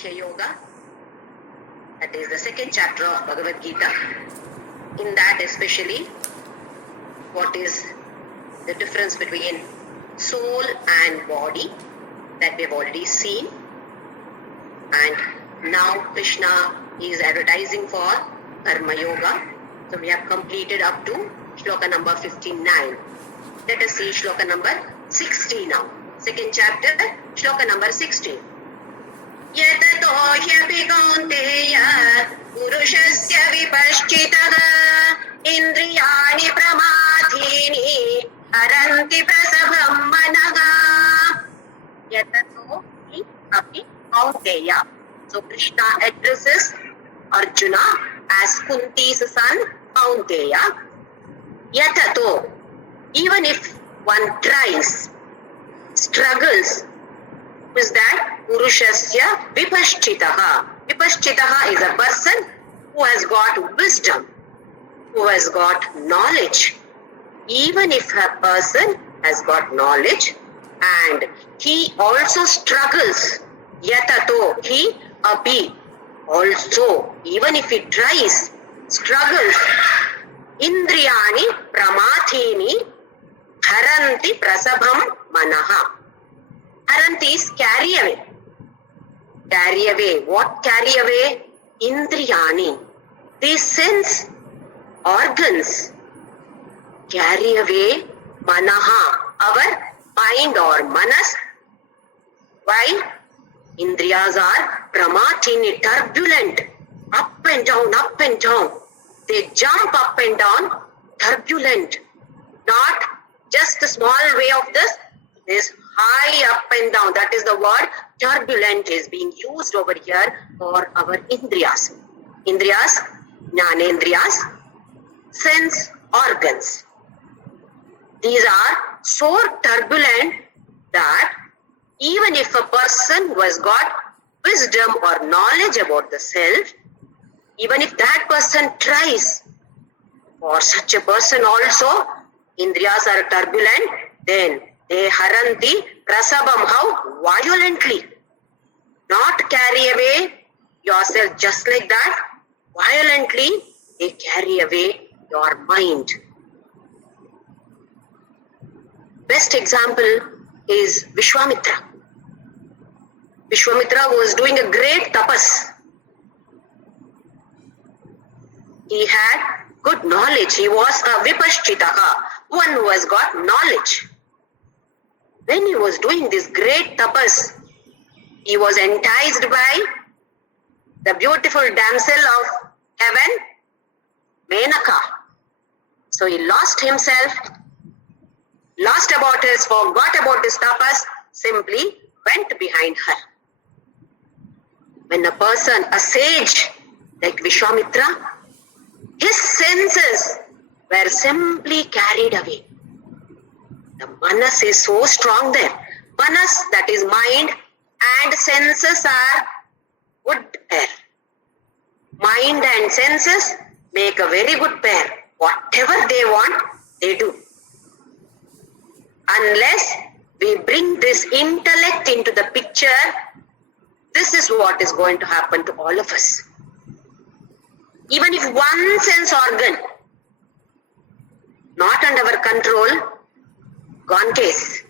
Sankhya Yoga. That is the second chapter of Bhagavadgita. In that especially, what is the difference between soul and body, that we have already seen. And now Krishna is advertising for Karma Yoga. So we have completed up to Shloka number 59. Let us see Shloka number 60 now. Second chapter, Shloka number 60. Yatato hyapi kaunteya purushasya vipashchitaha indriyani pramadhini aranti prasabham manaha. Yatato hyapi kaunteya. So Krishna addresses Arjuna as Kunti's son Kaunteya. Yatato, even if one tries, struggles, is that Purushasya Vipashchitaha. Vipashchitaha is a person who has got wisdom, who has got knowledge. Even if a person has got knowledge and he also struggles, Yatato, he api, also, even if he tries, struggles, Indriyani Pramathini Haranti Prasabham Manaha. Haranti is carry away. Carry away. What carry away? Indriyani. These sense organs carry away Manaha, our mind or manas. Why? Indriyas are Pramathini, turbulent, up and down, up and down. They jump up and down, turbulent. Not just the small way of this high up and down. That is the word turbulent is being used over here for our Indriyas. Indriyas, Jnanendriyas, sense organs. These are so turbulent that even if a person who has got wisdom or knowledge about the self, even if that person tries, for such a person also, Indriyas are turbulent, then they haranti prasabam, how? Violently. Not carry away yourself just like that. Violently, they carry away your mind. Best example is Vishwamitra. Vishwamitra was doing a great tapas. He had good knowledge. He was a vipashchitaha, one who has got knowledge. When he was doing this great tapas, he was enticed by the beautiful damsel of heaven, Menaka. So he lost himself, forgot about his tapas, simply went behind her. When a person, a sage like Vishwamitra, his senses were simply carried away. The manas is so strong there. Manas, that is mind, and senses are good pair. Mind and senses make a very good pair. Whatever they want, they do. Unless we bring this intellect into the picture, this is what is going to happen to all of us. Even if one sense organ not under our control, gone case,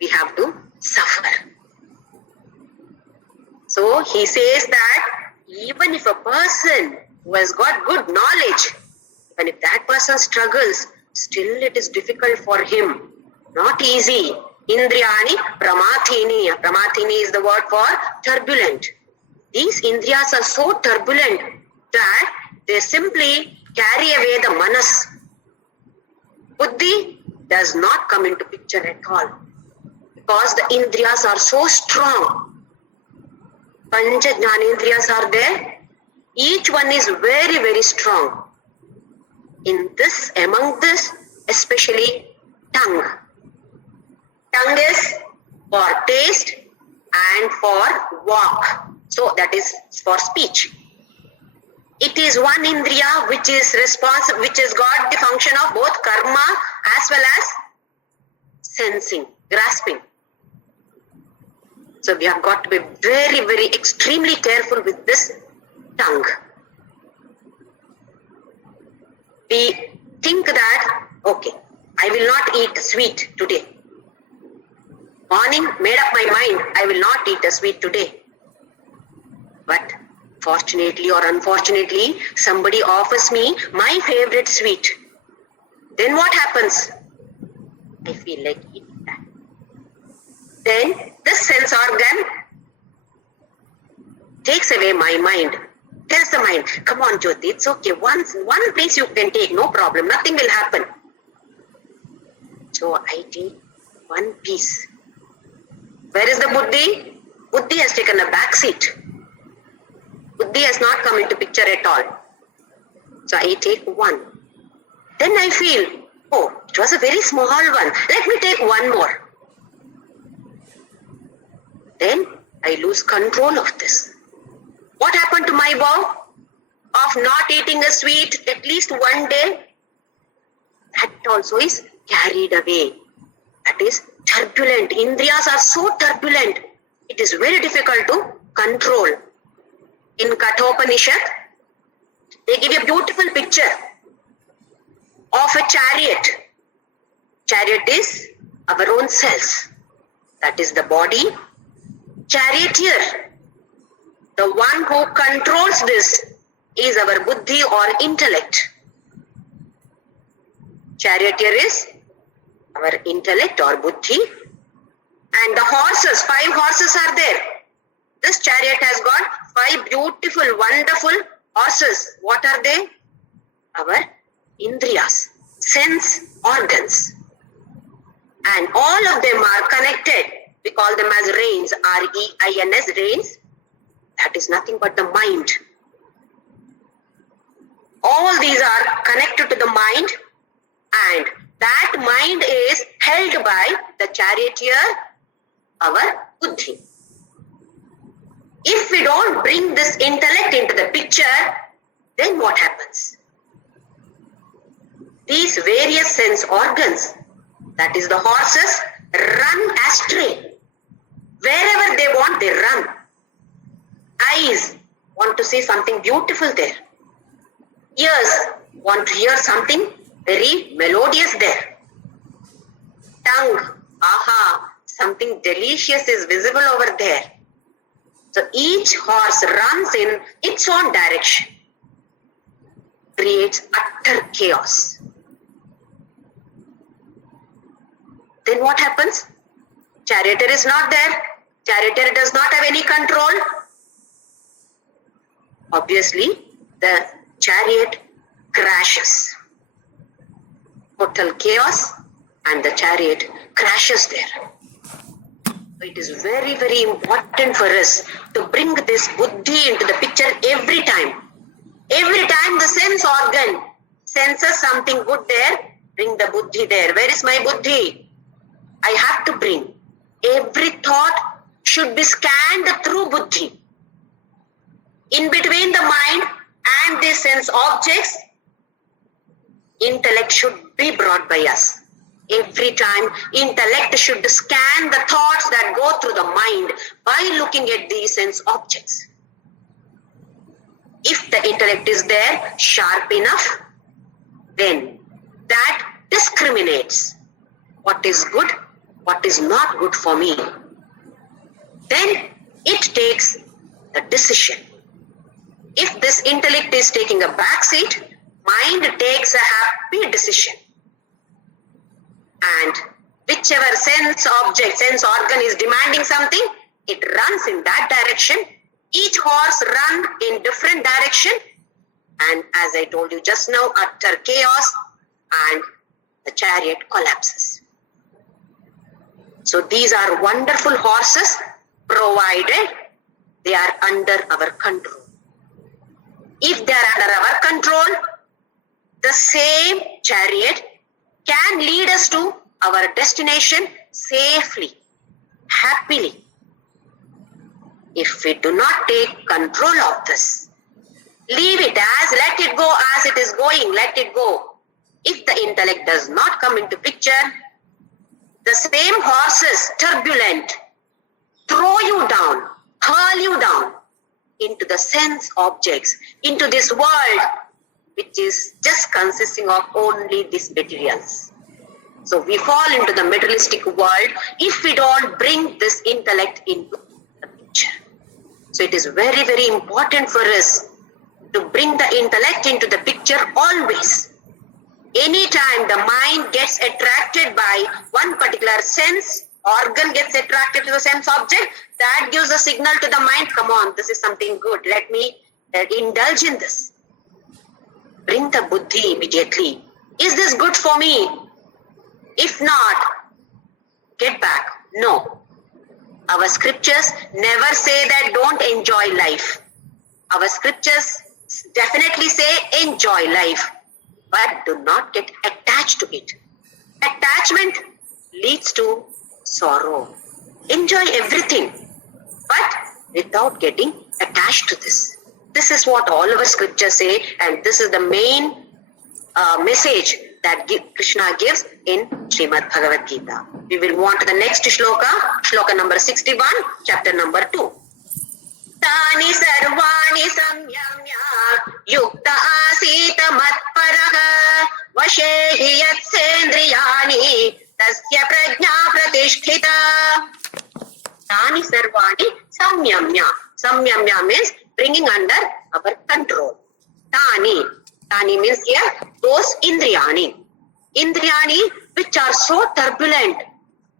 we have to suffer. So he says that even if a person who has got good knowledge, even if that person struggles, still it is difficult for him. Not easy. Indriyani Pramathini. Pramathini is the word for turbulent. These Indriyas are so turbulent that they simply carry away the manas. Buddhi does not come into picture at all. Because the Indriyas are so strong. Pancha Jnanendriyas are there. Each one is very, very strong. In this, among this, especially tongue. Tongue is for taste and for walk. So that is for speech. It is one indriya which is responsible, which has got the function of both karma as well as sensing, grasping. So we have got to be very, very extremely careful with this tongue. We think that, okay, I will not eat sweet today. Morning, made up my mind, I will not eat a sweet today. But fortunately or unfortunately, somebody offers me my favorite sweet. Then what happens? I feel like eating that. Then this sense organ takes away my mind. Tells the mind, come on Jyoti, it's okay. One piece you can take, no problem. Nothing will happen. So I take one piece. Where is the buddhi? Buddhi has taken a back seat. Buddhi has not come into picture at all. So I take one. Then I feel, oh, it was a very small one. Let me take one more. Then I lose control of this. What happened to my vow of not eating a sweet at least one day? That also is carried away. That is turbulent. Indriyas are so turbulent. It is very difficult to control. In Kathopanishad, they give a beautiful picture of a chariot. Chariot is our own selves. That is the body. Charioteer, the one who controls this, is our buddhi or intellect. Charioteer is our intellect or buddhi. And the horses, 5 horses are there. This chariot has got 5 beautiful, wonderful horses. What are they? Our indriyas, sense organs. And all of them are connected. We call them as reins, R-E-I-N-S, reins. That is nothing but the mind. All these are connected to the mind, and that mind is held by the charioteer, our buddhi. If we don't bring this intellect into the picture, then what happens? These various sense organs, that is the horses, run astray. Wherever they want, they run. Eyes want to see something beautiful there. Ears want to hear something very melodious there. Tongue, aha, something delicious is visible over there. So each horse runs in its own direction. Creates utter chaos. Then what happens? Charioteer is not there. Charioteer does not have any control. Obviously, the chariot crashes. Total chaos, and the chariot crashes there. It is very, very important for us to bring this buddhi into the picture every time. Every time the sense organ senses something good there, bring the buddhi there. Where is my buddhi? I have to bring. Every thought should be scanned through buddhi. In between the mind and the sense objects, intellect should be brought by us. Every time, intellect should scan the thoughts that go through the mind by looking at these sense objects. If the intellect is there, sharp enough, then that discriminates what is good, what is not good for me. Then it takes the decision. If this intellect is taking a back seat, mind takes a happy decision. And whichever sense object, sense organ is demanding something, it runs in that direction. Each horse runs in different direction. And as I told you just now, utter chaos, and the chariot collapses. So these are wonderful horses, provided they are under our control. If they are under our control, the same chariot can lead us to our destination safely, happily. If we do not take control of this, leave it as, let it go as it is going, let it go. If the intellect does not come into picture, the same horses, turbulent, throw you down, hurl you down into the sense objects, into this world which is just consisting of only these materials. So we fall into the materialistic world if we don't bring this intellect into the picture. So it is very, very important for us to bring the intellect into the picture always. Anytime the mind gets attracted by one particular sense, organ gets attracted to the sense object, that gives a signal to the mind, come on, this is something good, let me indulge in this. Bring the buddhi immediately. Is this good for me? If not, get back. No. Our scriptures never say that don't enjoy life. Our scriptures definitely say enjoy life, but do not get attached to it. Attachment leads to sorrow. Enjoy everything, but without getting attached to this. This is what all our scriptures say, and this is the main message that Krishna gives in Srimad Bhagavadgita. We will move on to the next shloka, shloka number 61, chapter number 2. Tani sarvani samyamya yukta asita matparaha vashehi yatsendriyani tasya prajna pratisthita. Tani sarvani samyamya. Samyamya means bringing under our control. Tani means here those indriyani. Indriyani which are so turbulent,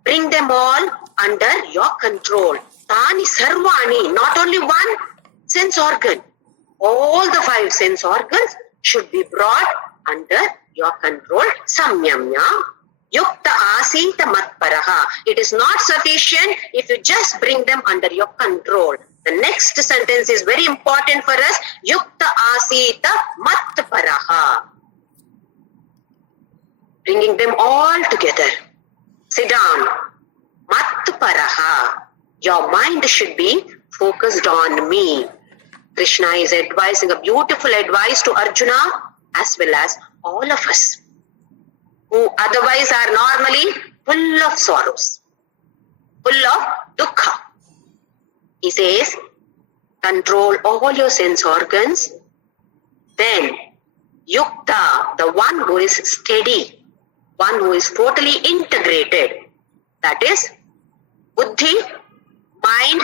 bring them all under your control. Tani sarvani, not only one sense organ. All the 5 sense organs should be brought under your control. Samyamya yukta asita matparaha. It is not sufficient if you just bring them under your control. The next sentence is very important for us. Yukta asita matparaha. Bringing them all together. Sit down. Matparaha. Your mind should be focused on me. Krishna is advising a beautiful advice to Arjuna as well as all of us who otherwise are normally full of sorrows, full of dukkha. He says, control all your sense organs. Then, yukta, the one who is steady, one who is totally integrated, that is, buddhi, mind,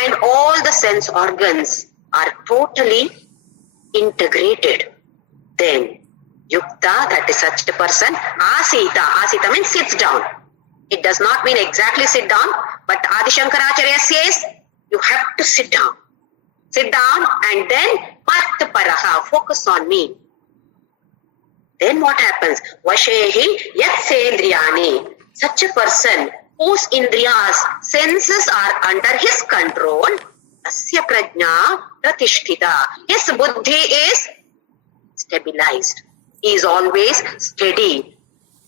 and all the sense organs are totally integrated. Then, yukta, that is such a person, asita means sits down. It does not mean exactly sit down, but Adi Shankaracharya says, you have to sit down. Sit down and then matparaha, focus on me. Then what happens? Vashehi yatsendriyani. Such a person whose indriyas, senses are under his control, asya prajna pratisthita. His buddhi is stabilized. He is always steady.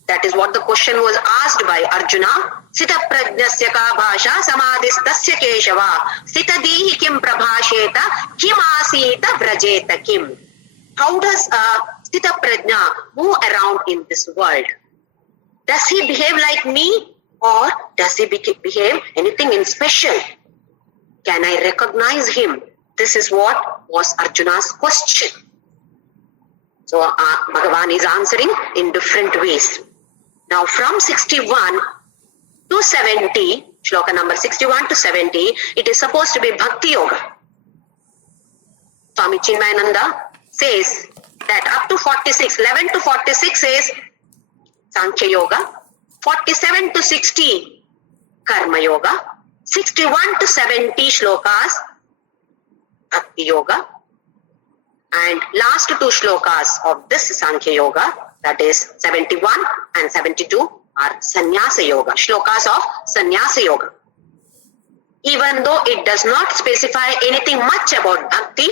That is what the question was asked by Arjuna. Sita prajnasya ka bhasha samadhistasya keshava. Sita dihi kim prabhasheta kim asita vrajeta kim. How does Sita prajna move around in this world? Does he behave like me or does he behave anything in special? Can I recognize him? This is what was Arjuna's question. So Bhagavan is answering in different ways. Now from 61 to 70, shloka number 61 to 70, it is supposed to be Bhakti Yoga. Swami Chinmayananda says that up to 46, 11 to 46 is Sankhya Yoga, 47 to 60 Karma Yoga, 61 to 70 shlokas Bhakti Yoga, and last 2 shlokas of this Sankhya Yoga, that is 71 and 72, are Sannyasa Yoga, shlokas of Sannyasa Yoga. Even though it does not specify anything much about Bhakti,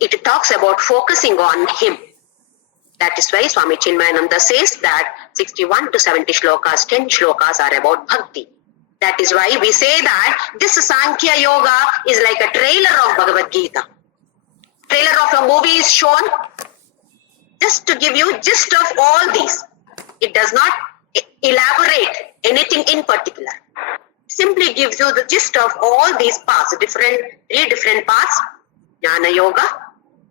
it talks about focusing on him. That is why Swami Chinmayananda says that 61 to 70 shlokas, 10 shlokas are about Bhakti. That is why we say that this Sankhya Yoga is like a trailer of Bhagavadgita. Trailer of a movie is shown just to give you gist of all these. It does not elaborate anything in particular. simply gives you the gist of all these paths, three different paths: Jnana Yoga,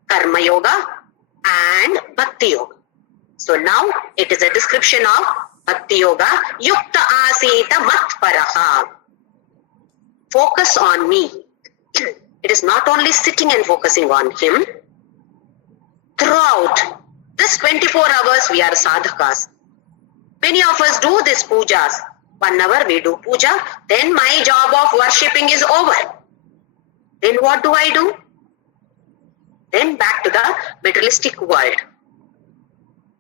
Karma Yoga, and Bhakti Yoga. So now it is a description of Bhakti Yoga. Yukta asita matparaha. Focus on me. It is not only sitting and focusing on him. Throughout this 24 hours, we are sadhakas. Many of us do this pujas. 1 hour we do puja, then my job of worshipping is over. Then what do I do? Then back to the materialistic world.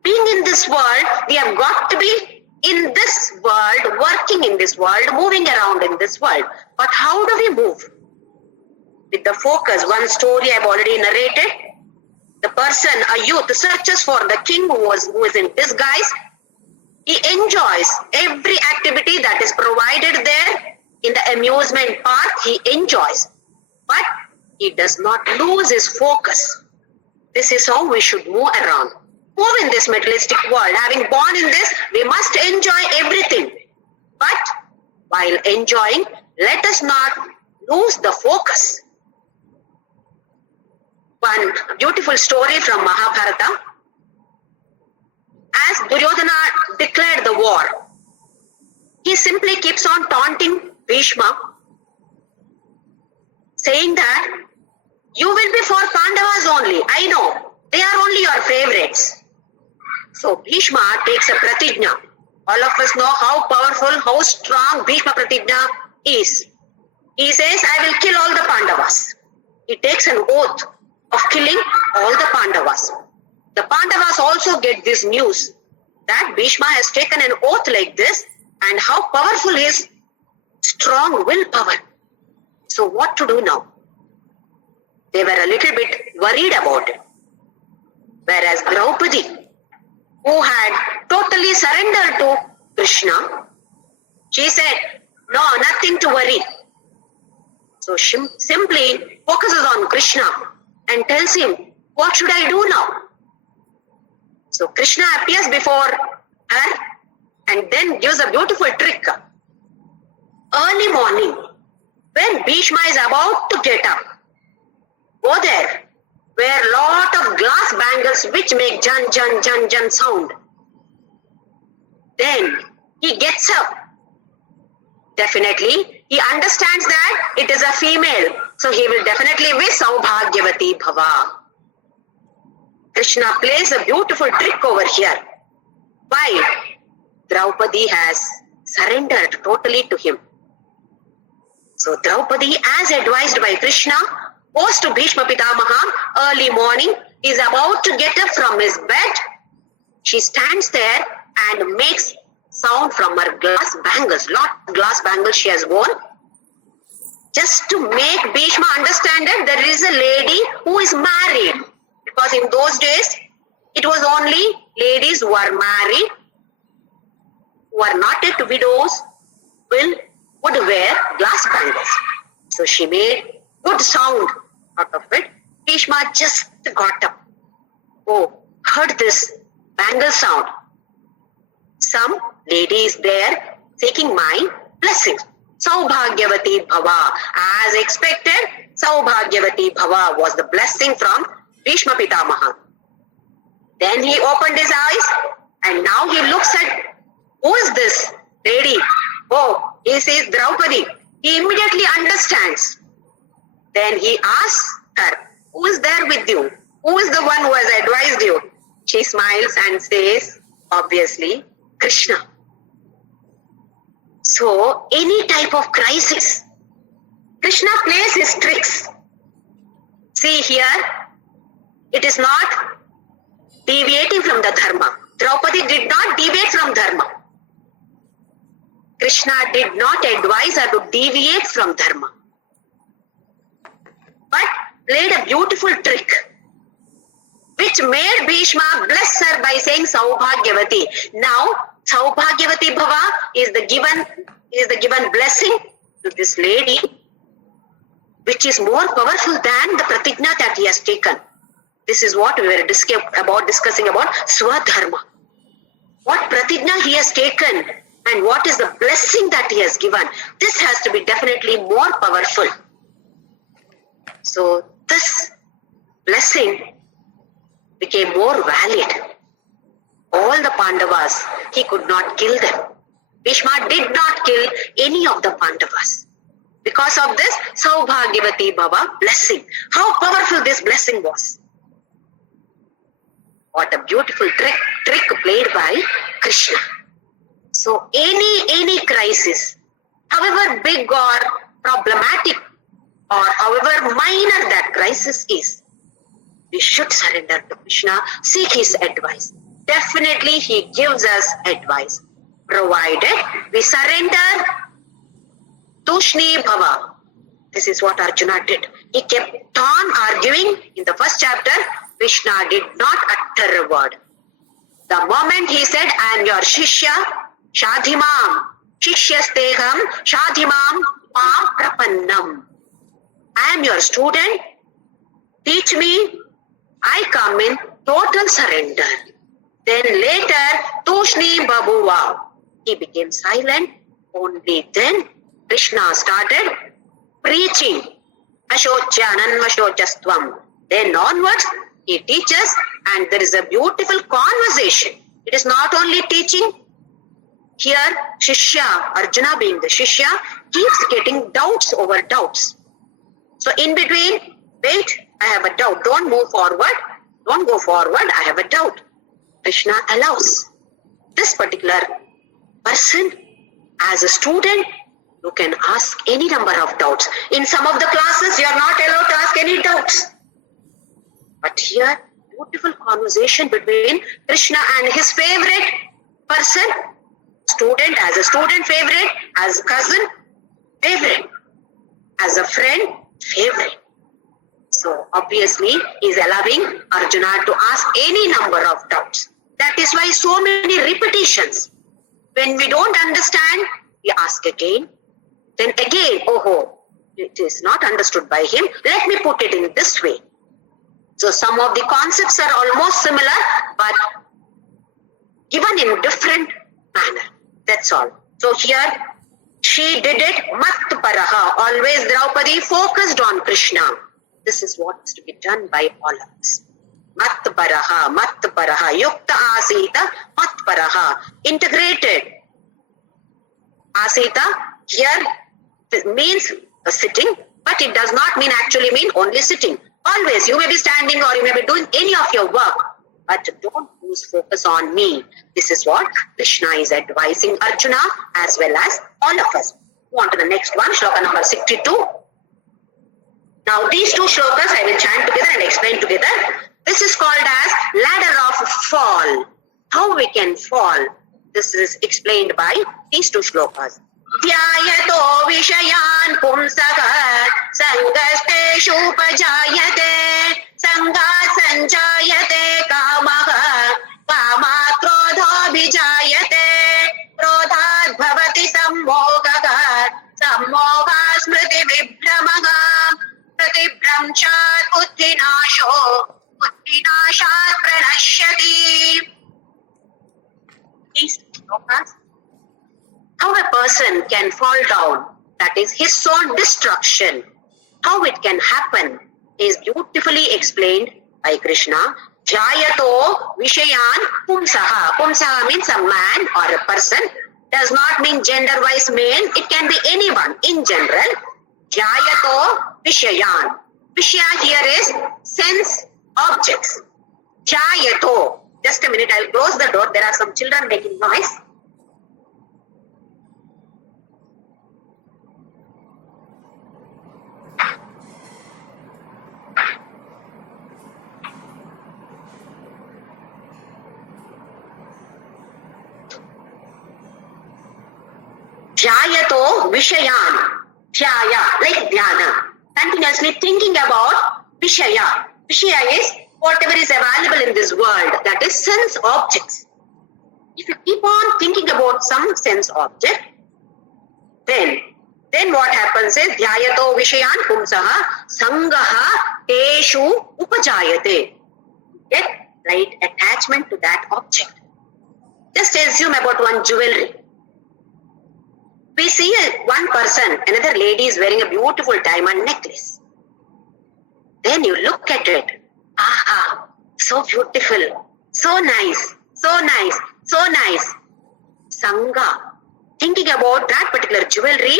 Being in this world, we have got to be in this world, working in this world, moving around in this world. But how do we move? With the focus. One story I've already narrated. The person, a youth, searches for the king who is in disguise. He enjoys every activity that is provided there in the amusement park. He enjoys, but he does not lose his focus. This is how we should move around. Move in this materialistic world. Having born in this, we must enjoy everything. But while enjoying, let us not lose the focus. One beautiful story from Mahabharata. As Duryodhana declared the war, he simply keeps on taunting Bhishma, saying that you will be for Pandavas only. I know, they are only your favorites. So Bhishma takes a pratigna. All of us know how powerful, how strong Bhishma pratigna is. He says, I will kill all the Pandavas. He takes an oath of killing all the Pandavas. The Pandavas also get this news that Bhishma has taken an oath like this, and how powerful his strong willpower. So what to do now? They were a little bit worried about it. Whereas Draupadi, who had totally surrendered to Krishna, she said, no, nothing to worry. So she simply focuses on Krishna and tells him, what should I do now? So Krishna appears before her and then gives a beautiful trick. Early morning, when Bhishma is about to get up, go there, wear lot of glass bangles which make jan jan jan jan sound. Then he gets up. Definitely, he understands that it is a female, so he will definitely wish Saubhagyavati Bhava. Krishna plays a beautiful trick over here. Why? Draupadi has surrendered totally to him. So Draupadi, as advised by Krishna, goes to Bhishma Pitamaha early morning, is about to get up from his bed. She stands there and makes sound from her glass bangles, lot of glass bangles she has worn, just to make Bhishma understand that there is a lady who is married. Because in those days, it was only ladies who are married, who are not yet widows, would wear glass bangles. So she made good sound out of it. Bhishma just got up. Oh, heard this bangle sound. Some lady is there seeking my blessings. Saubhagyavati Bhava. As expected, Saubhagyavati Bhava was the blessing from Bhishma Pitamaha. Then he opened his eyes and now he looks at, who is this lady? Oh, he says Draupadi. He immediately understands. Then he asks her, who is there with you? Who is the one who has advised you? She smiles and says, obviously, Krishna. So, any type of crisis, Krishna plays his tricks. See here, it is not deviating from the dharma. Draupadi did not deviate from dharma. Krishna did not advise her to deviate from dharma, but played a beautiful trick, which made Bhishma bless her by saying Saubhagyavati. Now, Saubhagyavati Bhava is the given blessing to this lady, which is more powerful than the pratigna that he has taken. This is what we were discussing about Swadharma. What pratigna he has taken and what is the blessing that he has given. This has to be definitely more powerful. So this blessing became more valid. All the Pandavas, he could not kill them. Bhishma did not kill any of the Pandavas. Because of this Saubhagyavati Bhava blessing. How powerful this blessing was. What a beautiful trick played by Krishna. So any crisis, however big or problematic or however minor that crisis is, we should surrender to Krishna, seek his advice. Definitely he gives us advice, provided we surrender. Tushni Bhava. This is what Arjuna did. He kept on arguing. In the first chapter, Krishna did not utter a word. The moment he said, I am your Shishya, Shadhimam, Shishyasteham, Shadhimam, Pam Prapannam. I am your student. Teach me. I come in total surrender. Then later, Tushni Babuva. He became silent. Only then Krishna started preaching. Ashocyananvashocastvam. Then onwards, he teaches, and there is a beautiful conversation. It is not only teaching. Here, Shishya, Arjuna being the Shishya, keeps getting doubts over doubts. So in between, wait, I have a doubt. Don't move forward. Don't go forward. I have a doubt. Krishna allows this particular person as a student. You can ask any number of doubts. In some of the classes, you are not allowed to ask any doubts. But here, beautiful conversation between Krishna and his favorite person. Student as a student favorite, as a cousin favorite, as a friend favorite. So obviously, he is allowing Arjuna to ask any number of doubts. That is why so many repetitions. When we don't understand, we ask again. Then again, it is not understood by him. Let me put it in this way. So some of the concepts are almost similar, but given in different manner. That's all. So here, she did it mat paraha. Always Draupadi focused on Krishna. This is what is to be done by all of us. Mat paraha, yukta asita, mat paraha. Integrated. Asita here means sitting, but it does not actually mean only sitting. Always, you may be standing or you may be doing any of your work, but don't lose focus on me. This is what Krishna is advising Arjuna as well as all of us. Go on to the next one, shloka number 62. Now these two shlokas I will chant together and explain together. This is called as ladder of fall. How we can fall. This is explained by these two shlokas. Dhyayato vishayan pumsaka sangasteshu upajayate sangat sanjayate kamaha kamat krodha vijayate krodhat bhavati sammogaha sammoga smriti vibhramaha pratibhramchat buddhinasho buddhinashat pranashyati. These shlokas, how a person can fall down, that is his own destruction. How it can happen is beautifully explained by Krishna. Jayato Vishayan Pumsaha. Pumsaha means a man or a person. Does not mean gender-wise male. It can be anyone in general. Jayato Vishayan. Vishaya here is sense objects. Jayato. Just a minute, I will close the door. There are some children making noise. Dhyayato Vishayan. Dhyaya, like dhyana. Continuously thinking about Vishaya. Vishaya is whatever is available in this world, that is sense objects. If you keep on thinking about some sense object, then what happens is Dhyayato Vishayan Pumsaha Sangaha Teshu Upajayate. Get right attachment to that object. Just assume about one jewelry. We see one person, another lady is wearing a beautiful diamond necklace. Then you look at it. Aha, so beautiful, so nice, so nice, so nice. Sangha. Thinking about that particular jewelry,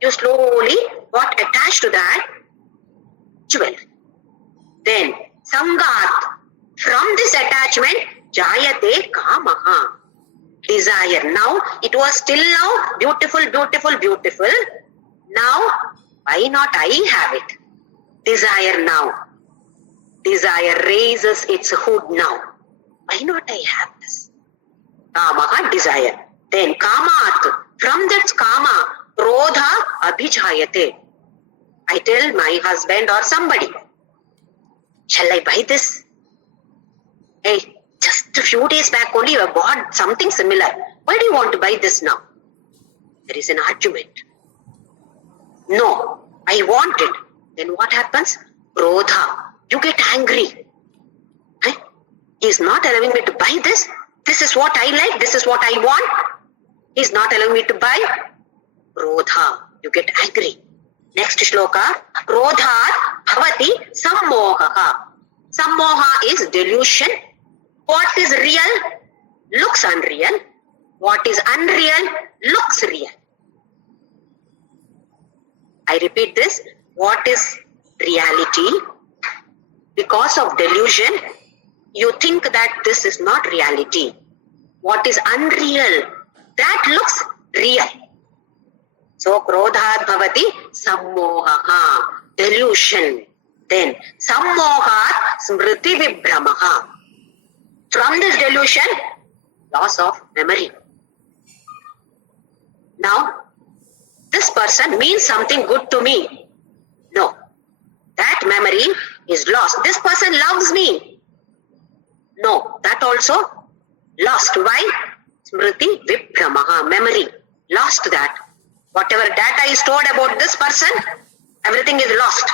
you slowly got attached to that jewelry. Then, Sangat. From this attachment, Jayate Kamaha. Desire. Now, it was still now beautiful, beautiful, beautiful. Now, why not I have it? Desire now. Desire raises its hood now. Why not I have this? Kamaha, desire. Then Kamat. From that Kama, Krodha Abhijayate. I tell my husband or somebody, shall I buy this? Hey, just a few days back only you have bought something similar. Why do you want to buy this now? There is an argument. No, I want it. Then what happens? Krodha. You get angry. Hey, he is not allowing me to buy this. This is what I like. This is what I want. He is not allowing me to buy. Krodha. You get angry. Next shloka. Krodhat bhavati sammohaha. Sammoha is delusion. What is real looks unreal. What is unreal looks real. I repeat this. What is reality? Because of delusion, you think that this is not reality. What is unreal, that looks real. So, krodhat bhavati sammohaha, delusion. Then, sammohat smriti vibhramaha. From this delusion, loss of memory. Now, this person means something good to me. No, that memory is lost. This person loves me. No, that also lost. Why? Smriti vibhramaha, memory. Lost that. Whatever data is stored about this person, everything is lost.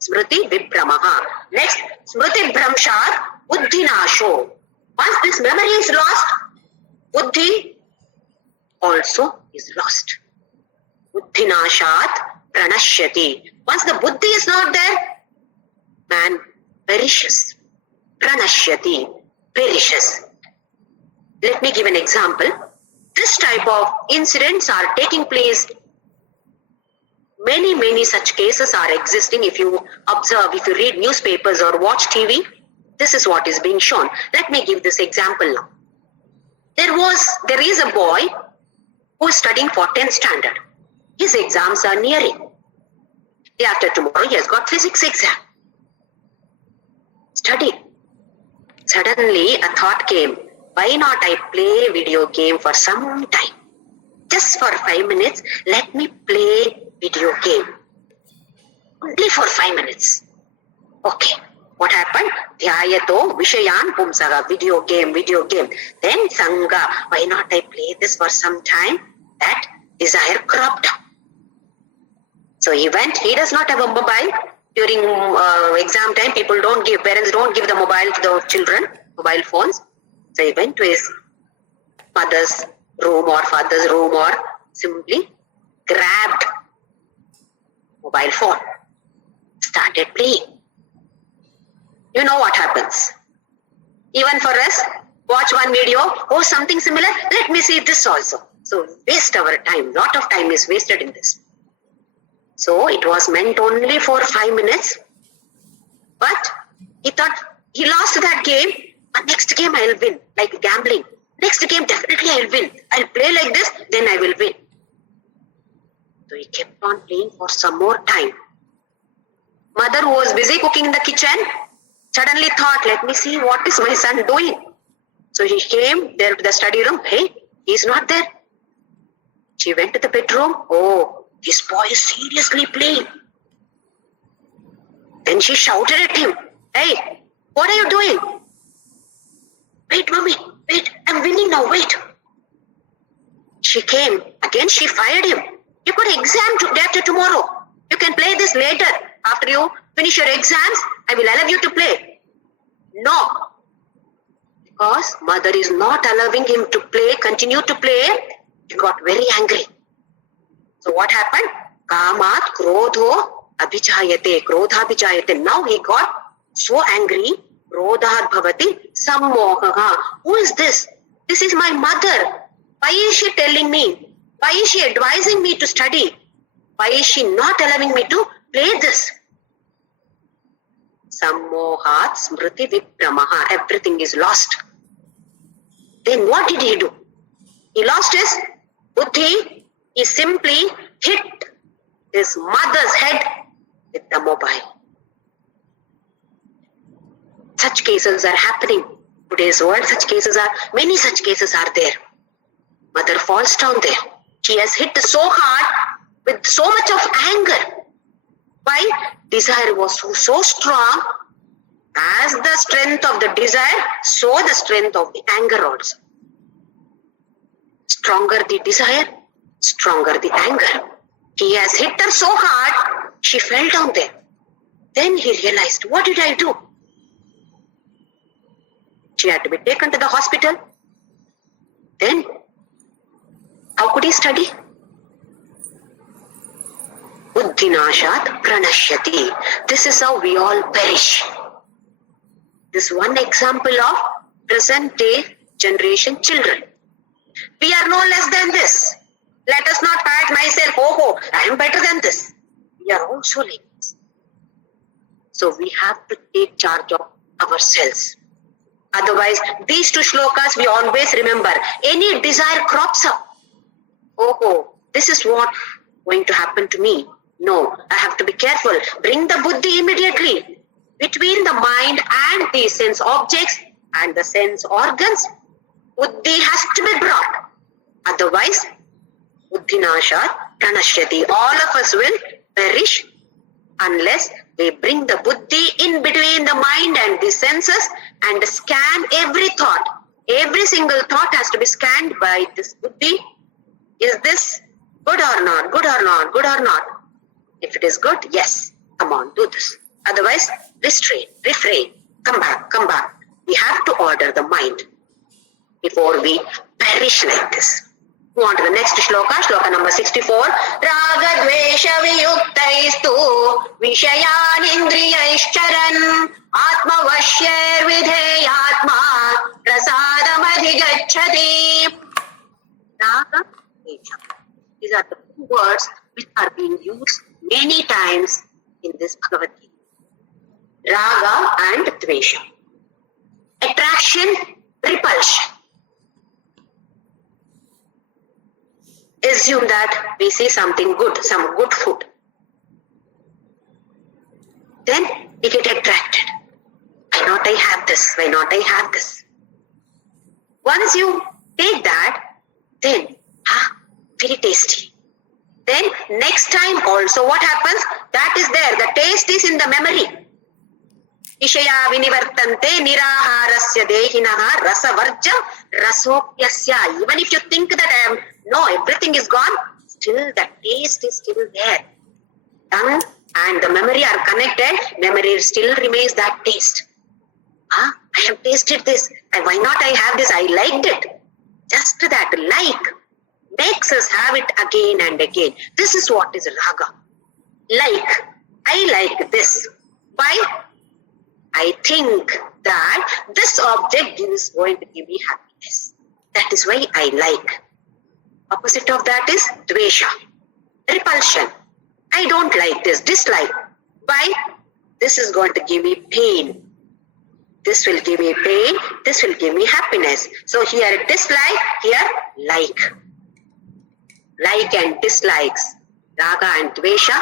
Smriti vibhramaha. Next, smriti bhramshat buddhinasho. Once this memory is lost, buddhi also is lost. Buddhinashat pranashyati. Once the buddhi is not there, man perishes. Pranashyati, perishes. Let me give an example. This type of incidents are taking place. Many such cases are existing. If you observe, if you read newspapers or watch TV, this is what is being shown. Let me give this example now. There is a boy who is studying for 10th standard. His exams are nearing. Day after tomorrow, he has got physics exam. Study. Suddenly, a thought came, why not I play video game for some time? Just for 5 minutes, let me play video game. Only for 5 minutes. Okay. What happened? Dhyayato Vishayan Pumsaga, video game. Then Sangha, why not I play this for some time? That desire cropped up. So he went, he does not have a mobile. During exam time, parents don't give the mobile to the children, mobile phones. So he went to his mother's room or father's room or simply grabbed mobile phone, started playing. You know what happens. Even for us, watch one video, oh something similar, let me see this also. So waste our time, lot of time is wasted in this. So it was meant only for 5 minutes, but he thought he lost that game, but next game I will win, like gambling. Next game definitely I will win. I'll play like this, then I will win. So he kept on playing for some more time. Mother, who was busy cooking in the kitchen, suddenly thought, let me see what is my son doing. So he came there to the study room. Hey, he's not there. She went to the bedroom. Oh, this boy is seriously playing. Then she shouted at him. Hey, what are you doing? Wait, mommy, wait, I'm winning now, wait. She came. Again, she fired him. You got exam day after tomorrow. You can play this later. After you finish your exams, I will allow you to play. No. Because mother is not allowing him to play, continue to play. He got very angry. So what happened? Kamat krodho abhijayate, krodha abhijayate. Now he got so angry. Krodhat bhavati sammohaha. Who is this? This is my mother. Why is she telling me? Why is she advising me to study? Why is she not allowing me to play this? Sammohat smriti vipramaha. Everything is lost. Then what did he do? He lost his buddhi. He simply hit his mother's head with the mobile. Such cases are happening. Today's world, many such cases are there. Mother falls down there. She has hit so hard with so much of anger. Why? Desire was so strong. As the strength of the desire, so the strength of the anger also. Stronger the desire, stronger the anger. He has hit her so hard, she fell down there. Then he realized, what did I do? She had to be taken to the hospital. Then, how could he study? Buddhinashat pranashyati. This is how we all perish. This one example of present day generation children. We are no less than this. Let us not pat myself, oh, I am better than this. We are also like this. So we have to take charge of ourselves. Otherwise, these two shlokas we always remember. Any desire crops up. Oh, this is what going to happen to me. No, I have to be careful. Bring the buddhi immediately. Between the mind and the sense objects and the sense organs, buddhi has to be brought. Otherwise, buddhinashat pranashyati. All of us will perish unless we bring the buddhi in between the mind and the senses and scan every thought. Every single thought has to be scanned by this buddhi. Is this good or not? Good or not? Good or not? If it is good, yes, come on, do this. Otherwise, restrain, refrain, come back. We have to order the mind before we perish like this. Move on to the next shloka, shloka number 64. Raga dvesha viyuktaistu vishayan indriyaischaran atma vashyar vidheyatma prasadam adhigacchati. Raga dvesha. These are the two words which are being used many times in this Bhagavadgita. Raga and dvesha. Attraction, repulsion. Assume that we see something good, some good food. Then we get attracted. Why not I have this? Why not I have this? Once you take that, then, very tasty. Then next time also what happens? That is there. The taste is in the memory. Ishaya vinivartante niraharasya dehinaha rasavarja rasopyasya. Even if you think that everything is gone, still the taste is still there. Tongue and the memory are connected. Memory still remains that taste. I have tasted this. And why not I have this? I liked it. Just that like makes us have it again and again. This is what is raga. Like. I like this. Why? I think that this object is going to give me happiness. That is why I like. Opposite of that is dvesha, repulsion. I don't like this, dislike. Why? This is going to give me pain. This will give me pain, this will give me happiness. So here dislike, here like. Like and dislikes, raga and dvesha,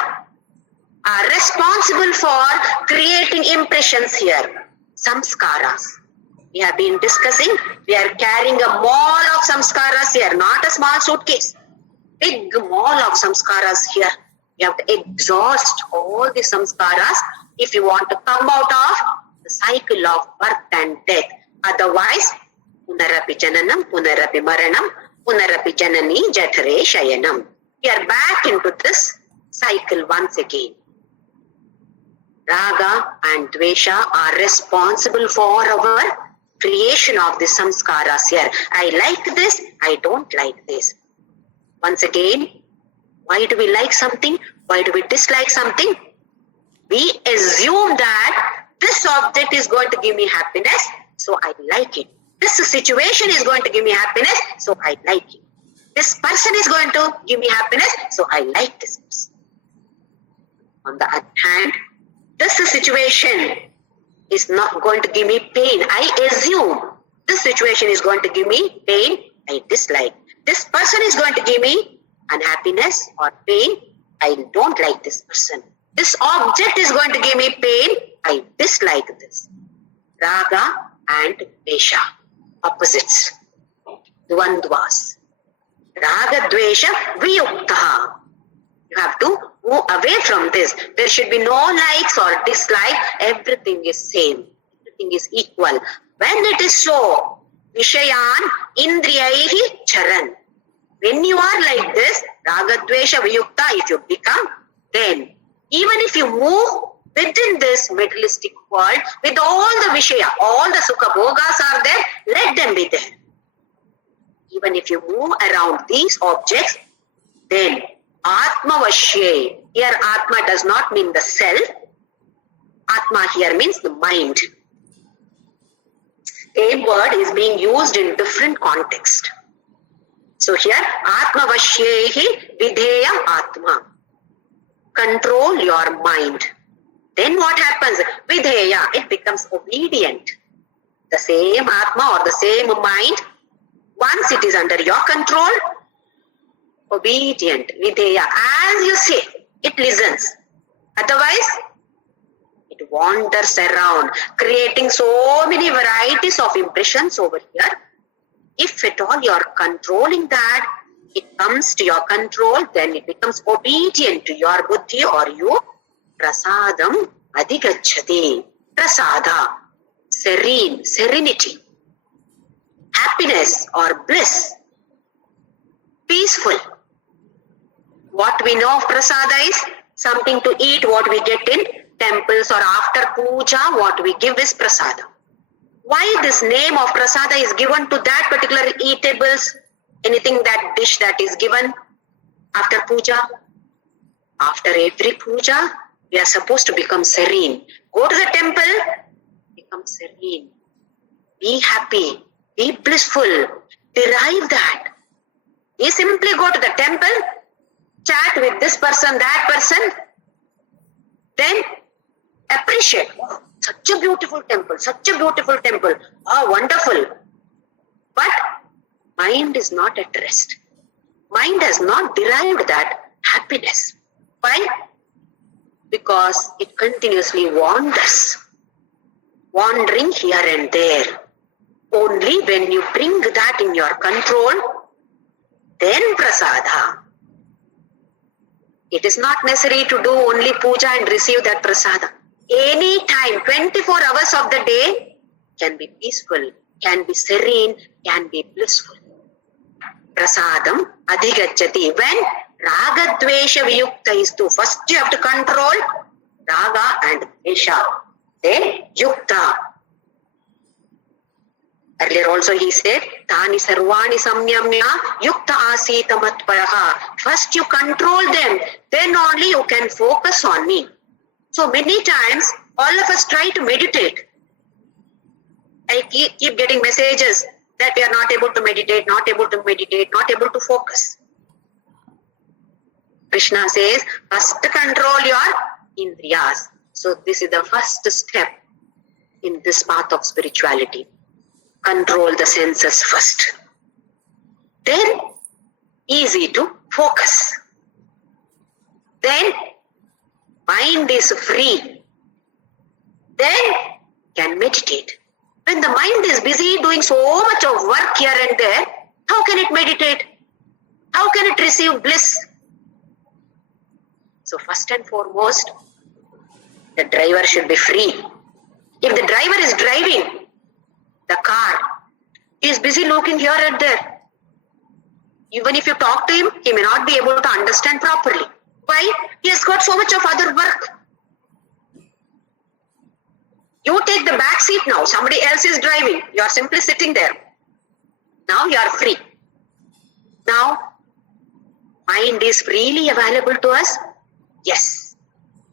are responsible for creating impressions here. Samskaras. We have been discussing, we are carrying a mall of samskaras here, not a small suitcase. Big mall of samskaras here. You have to exhaust all the samskaras if you want to come out of the cycle of birth and death. Otherwise, punarapi jananam, punarapi maranam, punarapi janani jathare shayanam. We are back into this cycle once again. Raga and dvesha are responsible for our creation of the samskaras here. I like this, I don't like this. Once again, Why do we like something? Why do we dislike something? We assume that this object is going to give me happiness, so I like it. This situation is going to give me happiness, so I like it. This person is going to give me happiness, so I like this person. On the other hand, this situation is not going to give me pain. I assume this situation is going to give me pain, I dislike. This person is going to give me unhappiness or pain, I don't like this person. This object is going to give me pain, I dislike this. Raga and Dvesha, opposites, dvandvas. Raga, Dvesha, Viyukta. You have to move away from this. There should be no likes or dislikes. Everything is same. Everything is equal. When it is so, Vishayan Indriyaihi Charan. When you are like this, Raga, Dvesha, Viyukta, if you become, then even if you move within this materialistic world, with all the Vishaya, all the Sukha Bhogas are there, let them be there. Even if you move around these objects, then Atma Vashye. Here Atma does not mean the self. Atma here means the mind. Same word is being used in different context. So here Atma Vashyehi Videya Atma. Control your mind. Then what happens? Videya, it becomes obedient. The same Atma or the same mind, once it is under your control, obedient, videya, as you say, it listens. Otherwise, it wanders around, creating so many varieties of impressions over here. If at all you are controlling that, it comes to your control, then it becomes obedient to your buddhi or you. Prasadam adhigacchati. Prasada, serene, serenity, happiness or bliss, peaceful. What we know of prasada is something to eat, what we get in temples or after puja, what we give is prasada. Why this name of prasada is given to that particular eatables, anything that dish that is given after puja? After every puja, we are supposed to become serene. Go to the temple, become serene. Be happy, be blissful, derive that. You simply go to the temple, chat with this person, that person, then appreciate. Oh, such a beautiful temple, such a beautiful temple. Oh, wonderful. But mind is not at rest. Mind has not derived that happiness. Why? Because it continuously wanders, wandering here and there. Only when you bring that in your control, then prasada. It is not necessary to do only puja and receive that prasada. Any time, 24 hours of the day can be peaceful, can be serene, can be blissful. Prasadam adhigacchati. When raga dvesha viyukta is to, first you have to control raga and dvesha. Then yukta. Earlier also he said, Tani sarvani samyamya yukta asita matparaha. First you control them, then only you can focus on me. So many times, all of us try to meditate. I keep getting messages that we are not able to meditate, not able to meditate, not able to focus. Krishna says, first control your indriyas. So this is the first step in this path of spirituality. Control the senses first. Then, easy to focus. Then, mind is free. Then, can meditate. When the mind is busy doing so much of work here and there, how can it meditate? How can it receive bliss? So first and foremost, the driver should be free. If the driver is driving the car, he is busy looking here and there. Even if you talk to him, he may not be able to understand properly. Why? He has got so much of other work. You take the back seat now. Somebody else is driving. You are simply sitting there. Now you are free. Now, Mind is freely available to us? Yes.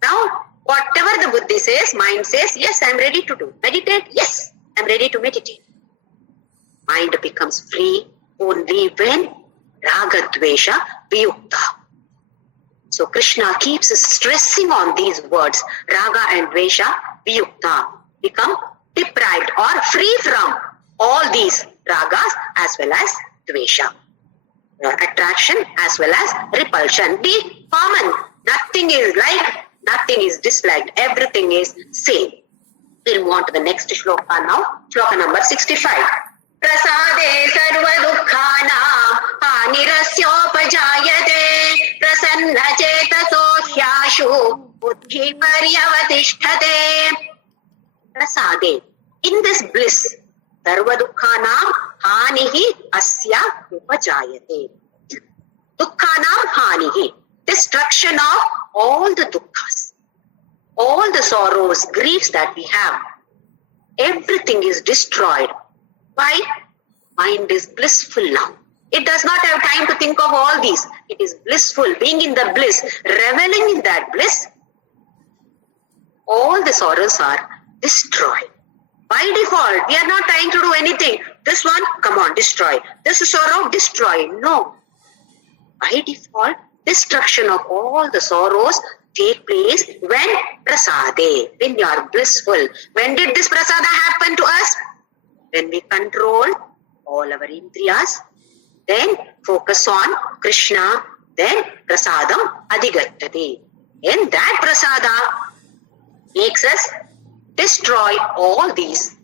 Now, whatever the buddhi says, mind says, yes, I am ready to do. Meditate? Yes, I am ready to meditate. Mind becomes free only when raga dvesha viyukta. So Krishna keeps stressing on these words, raga and dvesha viyukta, become deprived or free from all these ragas as well as dvesha. Attraction as well as repulsion. Be common. Nothing is liked, nothing is disliked. Everything is same. We'll move on to the next shloka now. Shloka number 65. Prasade sarva dukkhanam hanirasyopajayate prasanna chetaso hyashu buddhi paryavatishthate. Prasade. In this bliss, sarva dukkhanam hanihi asya upajayate. Dukkhanam hanihi. Destruction of all the dukkhas, all the sorrows, griefs that we have. Everything is destroyed. Why? Mind is blissful now. It does not have time to think of all these. It is blissful, being in the bliss, reveling in that bliss. All the sorrows are destroyed. By default, we are not trying to do anything. This one, come on, destroy. This sorrow, destroy. No. By default, destruction of all the sorrows take place when prasade, when you are blissful. When did this prasada happen to us? When we control all our indriyas, then focus on Krishna, then prasadam adhigattate. And that prasada makes us destroy all these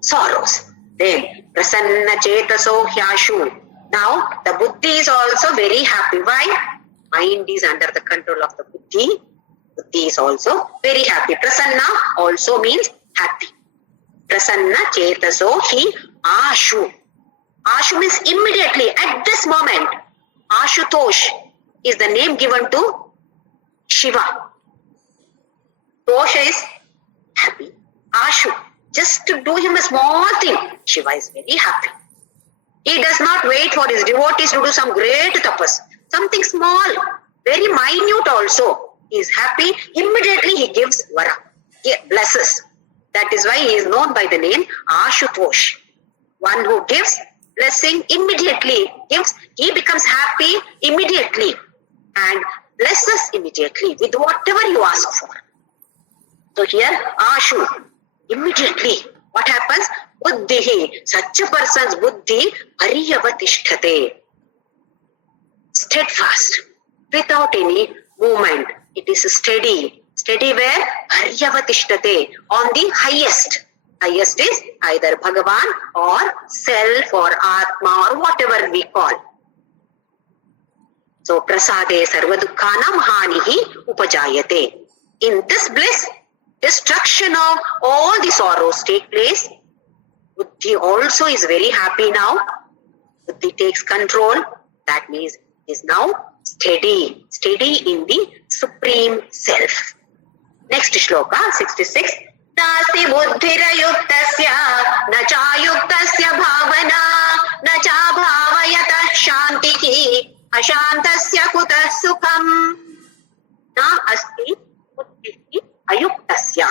sorrows. Then prasanna chetaso hyashu. Now the buddhi is also very happy. Why? Mind is under the control of the buddhi. Buddhi is also very happy. Prasanna also means happy. Prasanna chetaso hi ashu. Ashu means immediately, at this moment. Ashutosh is the name given to Shiva. Tosh is happy. Ashu, just to do him a small thing, Shiva is very happy. He does not wait for his devotees to do some great tapas. Something small, very minute also. He is happy. Immediately he gives vara. He blesses. That is why he is known by the name Ashutosh. One who gives blessing immediately gives. He becomes happy immediately and blesses immediately with whatever you ask for. So here, Ashu, immediately. What happens? Buddhihi. Such a person's buddhi paryavatishthate. Steadfast, without any movement. It is steady. Steady where? Paryavatishthate. On the highest. Highest is either Bhagavan or self or Atma or whatever we call. So, prasade sarva dukkhanam hanihi upajayate. In this bliss, destruction of all the sorrows take place. Buddhi also is very happy now. Buddhi takes control. That means is now steady. Steady in the Supreme Self. Next shloka, 66. Nasti buddhirayuktasya na chayuktasya bhavana na cha bhavayatah shantihi ashantasya kutah sukham. Na asti buddhihi ayuktasya.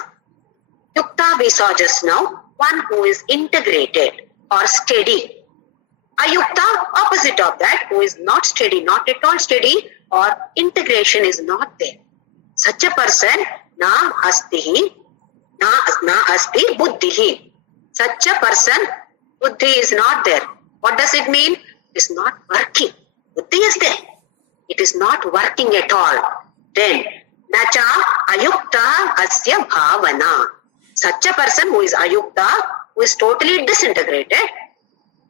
Yukta we saw just now. One who is integrated or steady. Ayukta, opposite of that, who is not steady, not at all steady, or integration is not there. Such a person, na asti buddhihi. Such a person, buddhi is not there. What does it mean? It is not working. Buddhi is there. It is not working at all. Then, nacha ayukta asya bhavana. Such a person who is ayukta, who is totally disintegrated,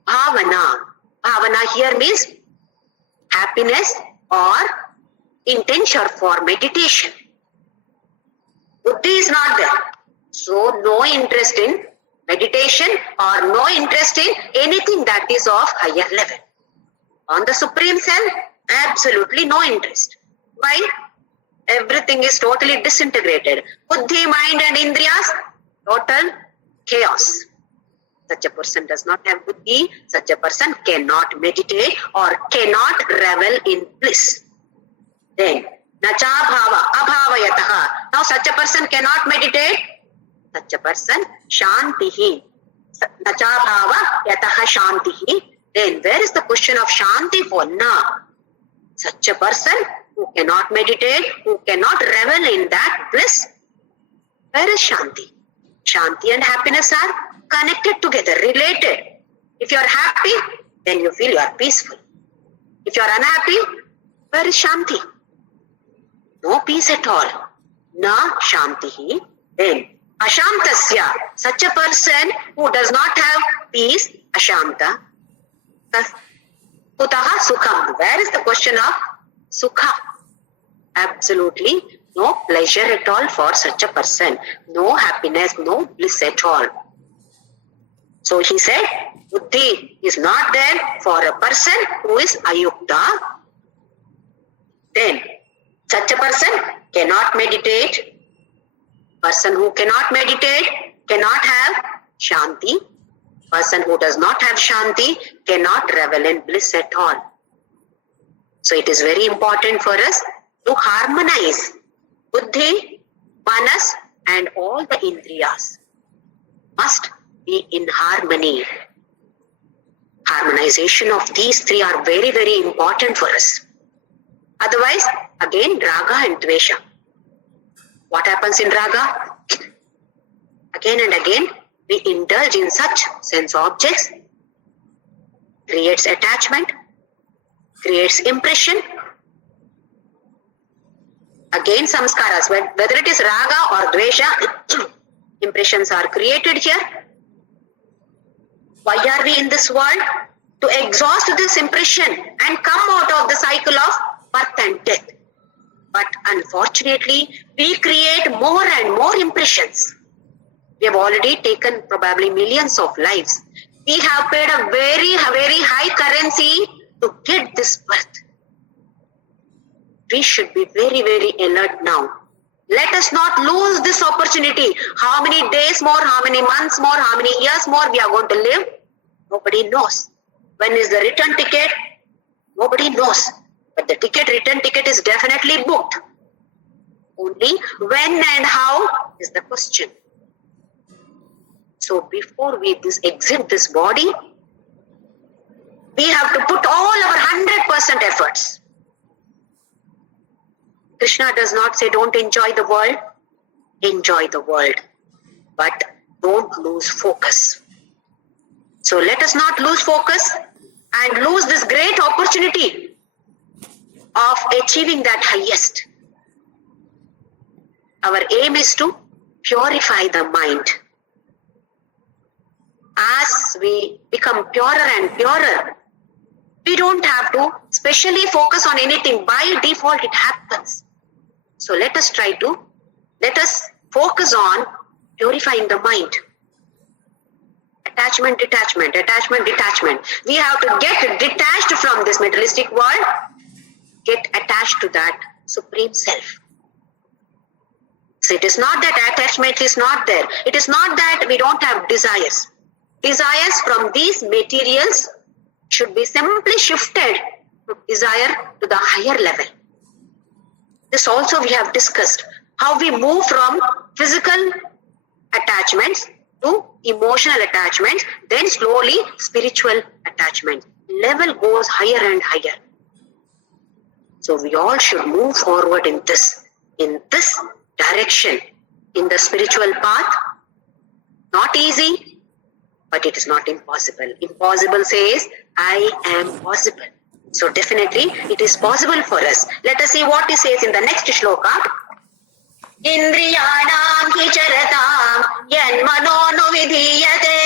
bhavana. Bhavana here means happiness or intention for meditation. Buddhi is not there. So no interest in meditation or no interest in anything that is of higher level. On the Supreme Self, absolutely no interest. Why? Everything is totally disintegrated. Buddhi, mind and indriyas, total chaos. Such a person does not have buddhi. Such a person cannot meditate or cannot revel in bliss. Then, nacha bhava, abhavayataha. Now such a person cannot meditate. Such a person, shantihi. Nacha bhava yataha shantihi. Then where is the question of shanti for na? Such a person who cannot meditate, who cannot revel in that bliss. Where is shanti? Shanti and happiness are connected together, related. If you are happy, then you feel you are peaceful. If you are unhappy, where is shanti? No peace at all. Na shantihi. Then ashantasya, such a person who does not have peace, ashanta. Kutaha sukham. Where is the question of sukha? Absolutely no pleasure at all for such a person. No happiness, no bliss at all. So he said, buddhi is not there for a person who is ayukta. Then, such a person cannot meditate. Person who cannot meditate cannot have shanti. Person who does not have shanti cannot revel in bliss at all. So it is very important for us to harmonize buddhi, manas and all the indriyas must be in harmony. Harmonization of these three are very, very important for us. Otherwise, again, raga and dvesha. What happens in raga? Again and again, we indulge in such sense objects, creates attachment, creates impression. Again, samskaras, whether it is raga or dvesha, impressions are created here. Why are we in this world? To exhaust this impression and come out of the cycle of birth and death. But unfortunately, we create more and more impressions. We have already taken probably millions of lives. We have paid a very, very high currency to get this birth. We should be very, very alert now. Let us not lose this opportunity. How many days more, how many months more, how many years more we are going to live? Nobody knows. When is the return ticket? Nobody knows. But the return ticket is definitely booked. Only when and how is the question. So before we exit this body, we have to put all our 100% efforts. Krishna does not say don't enjoy the world. Enjoy the world. But don't lose focus. So let us not lose focus and lose this great opportunity of achieving that highest. Our aim is to purify the mind. As we become purer and purer, we don't have to specially focus on anything. By default, it happens. So let us focus on purifying the mind. Attachment, detachment, attachment, detachment. We have to get detached from this materialistic world, get attached to that Supreme Self. So it is not that attachment is not there. It is not that we don't have desires. Desires from these materials should be simply shifted from desire to the higher level. This also we have discussed. How we move from physical attachments to emotional attachments, then slowly spiritual attachment. Level goes higher and higher. So we all should move forward in this direction, in the spiritual path. Not easy, but it is not impossible. Impossible says, I am possible. So definitely it is possible for us. Let us see what he says in the next shloka. Indriyanam hi charatam yanmano vidhiyate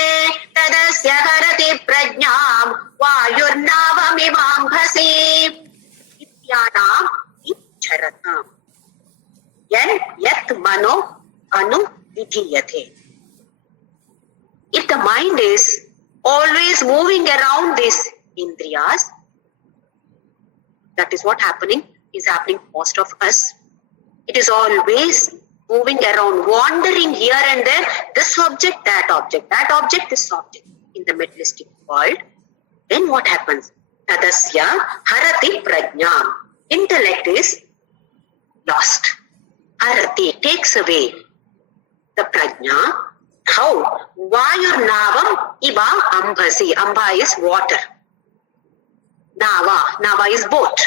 tadasya harati prajnam vayurnavamivambhasi. Indriyanam hi charatam yat mano anu vidhiyate. If the mind is always moving around these indriyas, that is what is happening most of us. It is always moving around, wandering here and there, this object, that object, this object in the materialistic world. Then what happens? Tadasya harati prajna. Intellect is lost. Arati takes away the prajna. How? Vayurnavam iva ambhasi. Amba is water. Nava is boat.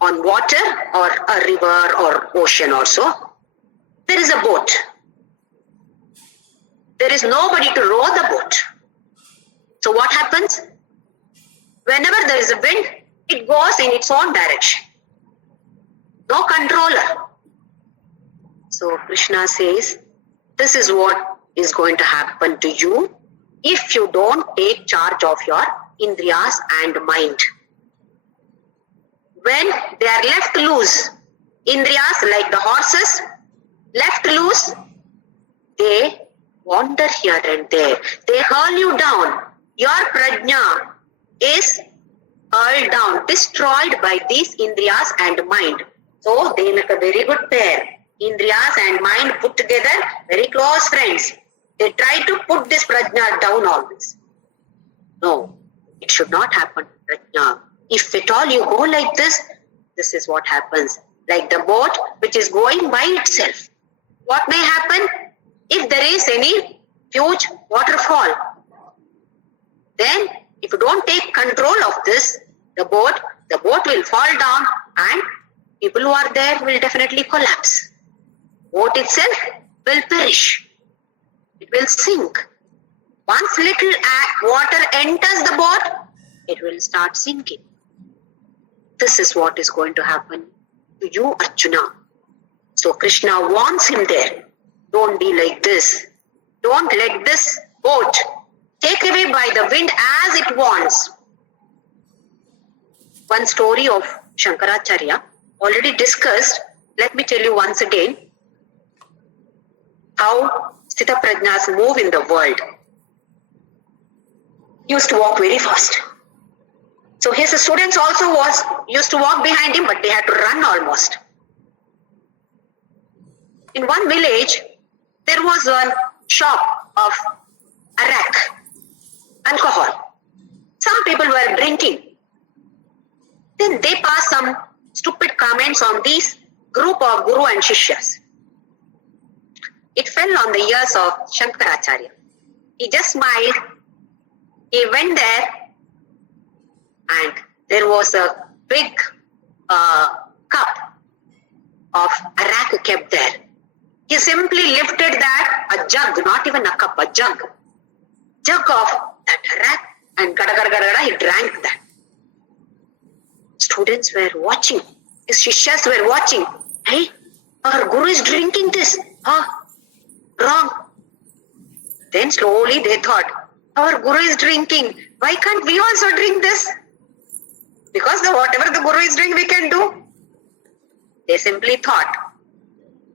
On water or a river or ocean also, there is a boat. There is nobody to row the boat. So what happens? Whenever there is a wind, it goes in its own direction. No controller. So Krishna says, this is what is going to happen to you if you don't take charge of your indriyas and mind. When they are left loose, indriyas like the horses, left loose, they wander here and there. They hurl you down. Your prajna is hurled down, destroyed by these indriyas and mind. So they make a very good pair. Indriyas and mind put together, very close friends. They try to put this prajna down always. No, it should not happen, prajna. If at all you go like this, this is what happens. Like the boat which is going by itself. What may happen? If there is any huge waterfall, then if you don't take control of this, the boat will fall down and people who are there will definitely collapse. Boat itself will perish. It will sink. Once little water enters the boat, it will start sinking. This is what is going to happen to you, Arjuna. So Krishna warns him there. Don't be like this. Don't let this boat take away by the wind as it wants. One story of Shankaracharya, already discussed. Let me tell you once again how Sthita Prajnas move in the world. He used to walk very fast. So his students also used to walk behind him, but they had to run almost. In one village, there was one shop of arak, alcohol. Some people were drinking. Then they passed some stupid comments on these group of Guru and Shishyas. It fell on the ears of Shankaracharya. He just smiled. He went there and there was a big cup of arak kept there. He simply lifted that, a jug, not even a cup, a jug of that arak, and he drank that. Students were watching. His Shishyas were watching. Hey, our Guru is drinking this. Wrong. Then slowly they thought, our Guru is drinking. Why can't we also drink this? Because whatever the Guru is doing, we can do. They simply thought.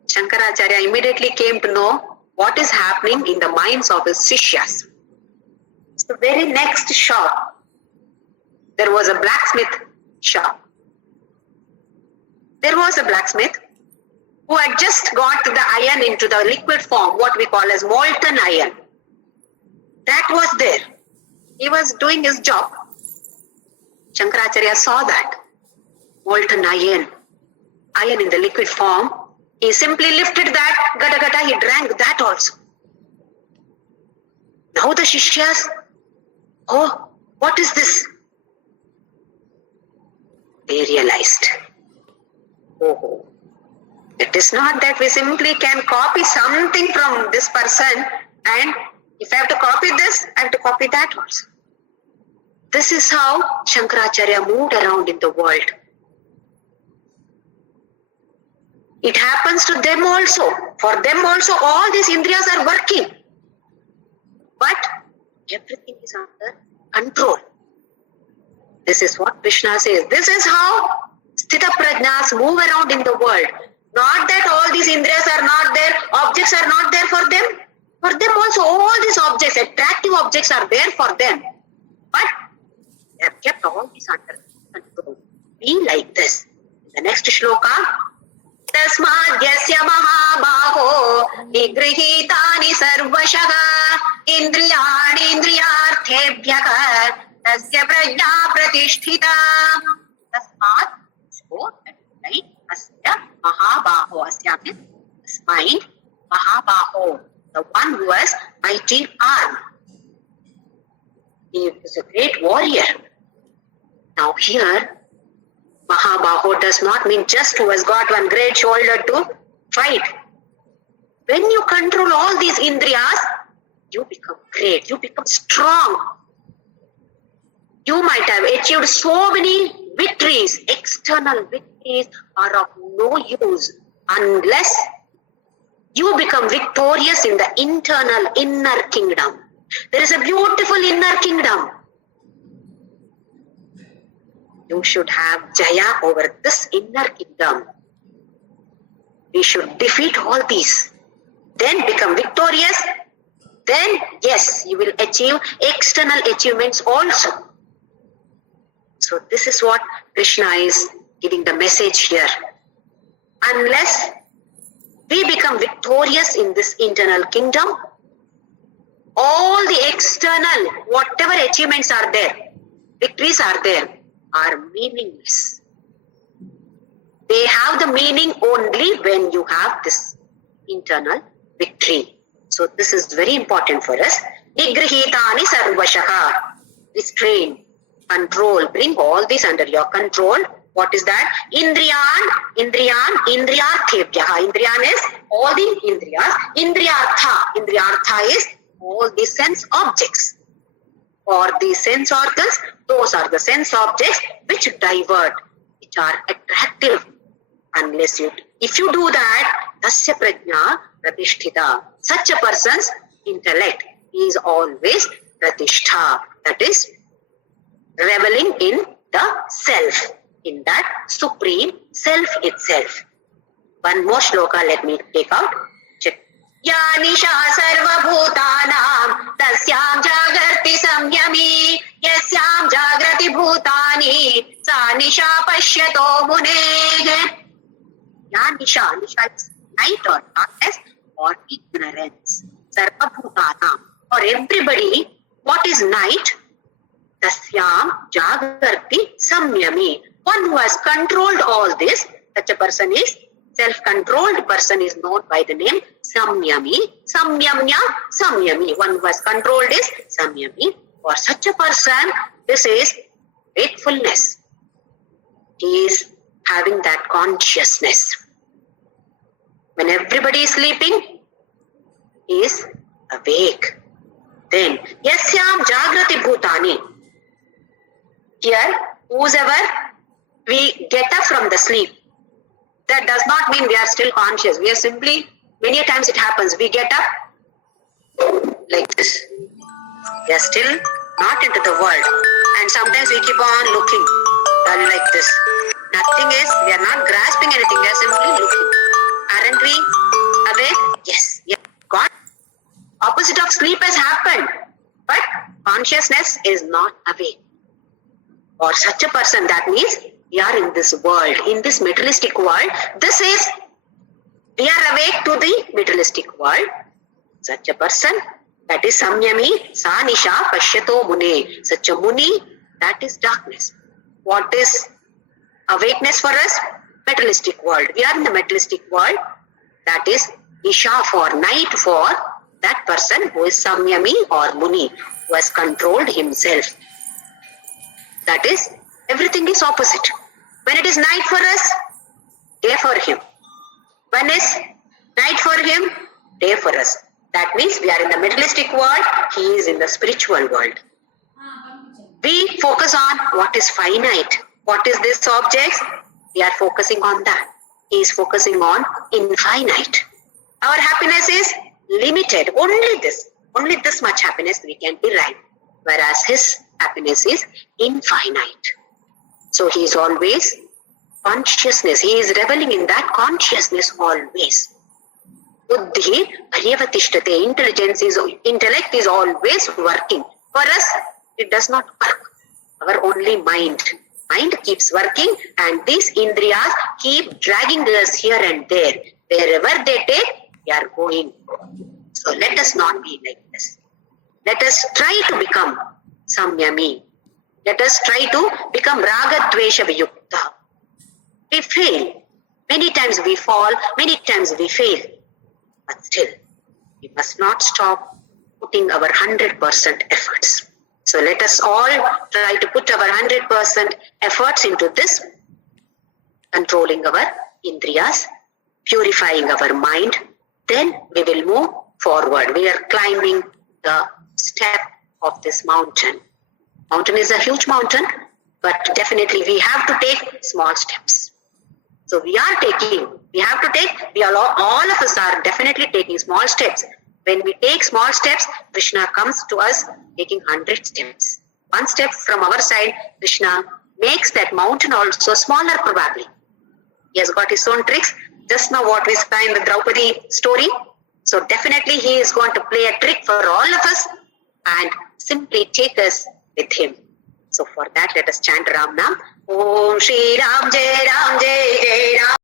Shankaracharya immediately came to know what is happening in the minds of his Sishyas. The very next shop, there was a blacksmith shop. There was a blacksmith who had just got the iron into the liquid form, what we call as molten iron. That was there. He was doing his job. Shankaracharya saw that. Molten iron in the liquid form. He simply lifted that, he drank that also. Now the Shishyas, oh, what is this? They realized, oh, it is not that we simply can copy something from this person, and if I have to copy this, I have to copy that also. This is how Shankaracharya moved around in the world. It happens to them also. For them also, all these indriyas are working. But everything is under control. This is what Krishna says. This is how Sthita Prajnas move around in the world. Not that all these indriyas are not there, objects are not there for them. For them also, all these objects, attractive objects are there for them. But they have kept all these under control. Be like this. The next shloka. Tasmadyasya mahabaho nigrihitani sarvashaha indriyani indriyarthebhyah tasya prajna pratisthita. Tasmat, so that Asya Mahabaho. Asya means this mind. Mahabaho, the one who has mighty arm. He is a great warrior. Now here, Mahabaho does not mean just who has got one great shoulder to fight. When you control all these indriyas, you become great, you become strong. You might have achieved so many victories. External victories are of no use unless you become victorious in the internal inner kingdom. There is a beautiful inner kingdom. You should have Jaya over this inner kingdom. We should defeat all these. Then become victorious. Then, yes, you will achieve external achievements also. So this is what Krishna is giving the message here. Unless we become victorious in this internal kingdom, all the external, whatever achievements are there, victories are there, are meaningless. They have the meaning only when you have this internal victory. So this is very important for us. Nigrihitani sarvashaha. Restrain, control, bring all this under your control. What is that? Indriyan, indriyarthebhyaha. Indriyan is all the indriyas. Indriyartha is all the sense objects. Or the sense organs, those are the sense objects which divert, which are attractive. If you do that, tasya prajna pratishtita. Such a person's intellect is always pratishtha. That is, reveling in the self, in that supreme self itself. One more shloka, let me take out. Ya nisha sarva bhutanam tasyam jagrati samyami yasyam jagrati bhutani sa nisha pashyato mune. Ya nisha is night or darkness or ignorance. Sarva bhutanam, for everybody, what is night? Tasyam jagrati samyami. One who has controlled all this, such a person is self-controlled person is known by the name Samyami. Samyamya, Samyami. One who has controlled is Samyami. For such a person, this is wakefulness. He is having that consciousness. When everybody is sleeping, he is awake. Then, Yasyam Jagrati Bhutani. Here, whosoever we get up from the sleep, that does not mean we are still conscious. We are simply, many times it happens, we get up like this. We are still not into the world. And sometimes we keep on looking like this. Nothing is, we are not grasping anything, we are simply looking. Aren't we awake? Yes. God, opposite of sleep has happened. But consciousness is not awake. For such a person, that means we are in this world, in this materialistic world. This is, we are awake to the materialistic world. Such a person, that is Samyami, Sanisha, Pashyato Mune. Such a Muni, that is darkness. What is awakeness for us? Materialistic world. We are in the materialistic world. That is Isha for night for that person who is Samyami or Muni, who has controlled himself. That is, everything is opposite. When it is night for us, day for him. When is night for him, day for us. That means we are in the materialistic world, he is in the spiritual world. We focus on what is finite. What is this object? We are focusing on that. He is focusing on infinite. Our happiness is limited. Only this much happiness we can derive. Whereas his happiness is infinite. So he is always consciousness. He is reveling in that consciousness always. Buddhi paryavatishtate. Intellect is always working. For us, it does not work. Our only mind keeps working, and these indriyas keep dragging us here and there. Wherever they take, we are going. So let us not be like this. Let us try to become Samyami. Let us try to become Raga Dvesha Viyukta. We fail. Many times we fall, many times we fail. But still, we must not stop putting our 100% efforts. So let us all try to put our 100% efforts into this, controlling our indriyas, purifying our mind. Then we will move forward. We are climbing the step of this mountain. Mountain is a huge mountain, but definitely we have to take small steps. So we are all of us are definitely taking small steps. When we take small steps, Krishna comes to us taking 100 steps. One step from our side, Krishna makes that mountain also smaller probably. He has got his own tricks. Just now what we saw in the Draupadi story. So definitely he is going to play a trick for all of us and simply take us with him. So for that, let us chant Ram Nam. Om Shri Ram Jai Ram Jai Jai Ram.